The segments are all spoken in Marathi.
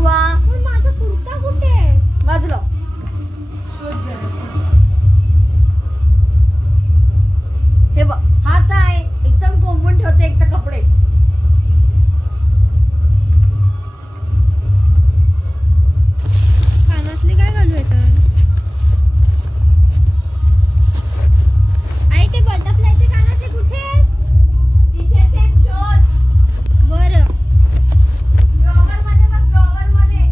पूर्वा, पण माझा कुर्ता कुठे आहे? बाजूला शोध जरा. हे बघ, हात आहे एकदम कोंबून ठेवते एक तर कपडे. कानातले काय घालू येतात? आई ते बटरफ्लायचे कानातले कुठे आहेत? तिथेच एक शोध. बरं. ड्रॉवर मध्ये बघ, ड्रॉवर मध्ये.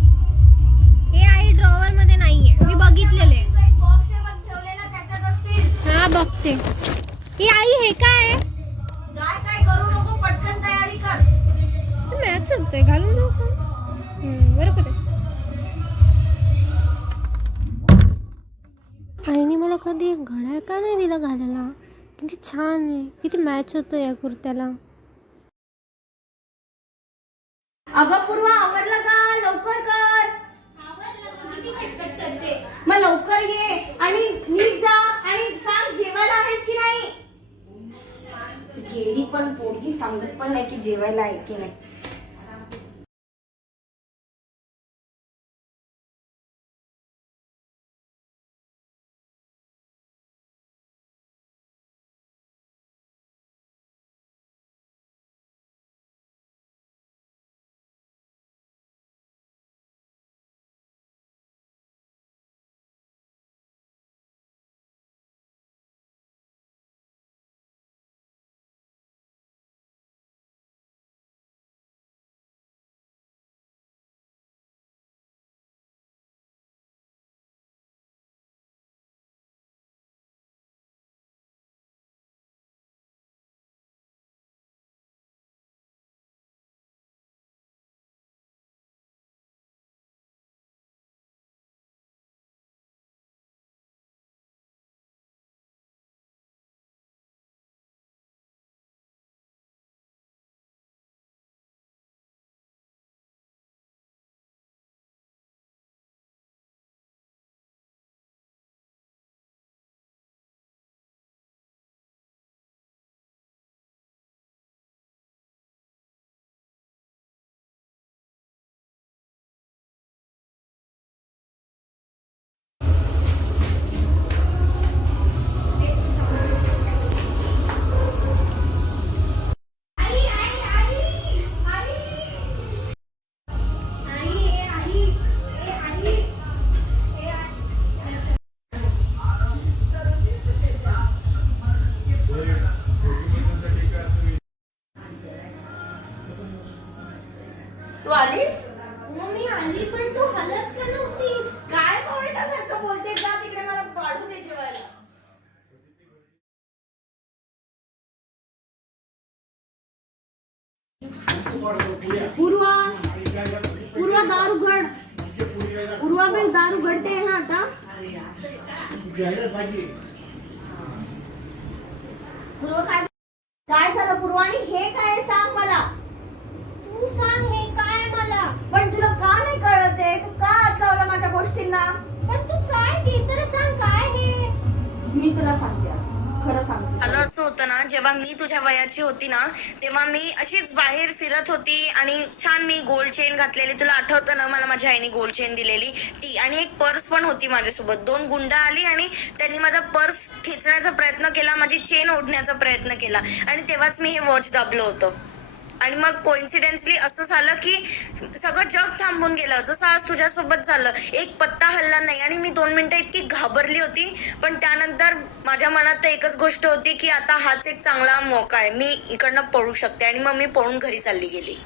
हे आई ड्रॉवर मध्ये नाहीये, मी बघितलेले. तुझा एक बॉक्स आहे बघ ठेवलेला, त्याच्यात असतील. हा बघते. हे आई हे काय? काय करू नको, पटकन तयारी कर. मॅच होतंय, घालून जाऊ का? बरोबर आहे. आईने मला कधी एक घड्याळ का नाही दिला घालायला? किती छान आहे, किती मॅच होतो या कुर्त्याला. अगं पूर्वा, आवरलं का? लवकर कर. किती कटकट करते. मग लवकर ये आणि नीट जा आणि सांग जेवायला आहेस की नाही. गेली पण पोरगी सांगत पण नाही की जेवायला आहे की नाही. तू आलीस? मी आली पण तू हलत का नव्हतीस? काय बोलण्यासारखं बोलते, जा तिकडे, मला वाढू दे जेवायला. पूर्वा, पूर्वा दार उघड. पूर्वा बाई दार उघडते हा आता. पूर्वा काय झालं पूर्वा, आणि हे काय सांग मला. तू सांग हे काय मला. पण तुला का नाही कळत आहे? तू का हात लावला माझ्या गोष्टींना? पण तू काय ते तर सांग काय हे. मी तुला सांगते आज, खरं सांगते. आलं असं होतं ना, जेव्हा मी तुझ्या वयाची होती ना, तेव्हा मी अशीच बाहेर फिरत होती आणि छान मी गोल्ड चेन घातलेली. तुला आठवतं ना, मला माझ्या आईने गोल्ड चेन दिलेली ती, आणि एक पर्स पण होती माझ्यासोबत. 2 गुंड आली आणि त्यांनी माझा पर्स खेचण्याचा प्रयत्न केला, माझी चेन ओढण्याचा प्रयत्न केला, आणि तेव्हाच मी हे वॉच दाबलं होतं. आणि मग कोइन्सिडेंटली असं झालं की सगळं जग थांबून गेलं, जसं आज तुझ्यासोबत झालं. एक पत्ता हलला नाही आणि मी 2 मिनिटं इतकी घाबरली होती. पण त्यानंतर माझ्या मनात तर एकच गोष्ट होती की आता हाच एक चांगला मौका आहे, मी इकडनं पळू शकते. आणि मग मी पळून घरी चालली गेली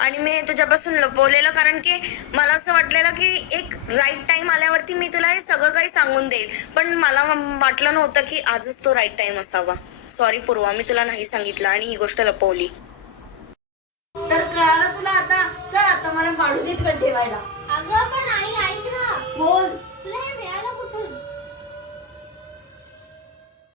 आणि मी तुझ्यापासून लपवलेलं, कारण की मला असं वाटलेलं की एक राईट टाइम आल्यावरती मी तुला हे सगळं काही सांगून देईल. पण मला वाटलं नव्हतं की आजच तो राईट टाइम असावा. सॉरी पूर्वा, मी तुला नाही सांगितलं आणि ही गोष्ट लपवली. तर कळालं तुला आता. चल आता मला वाढू दे तुला जेवायला. अगं पण आई ऐक ना. बोल.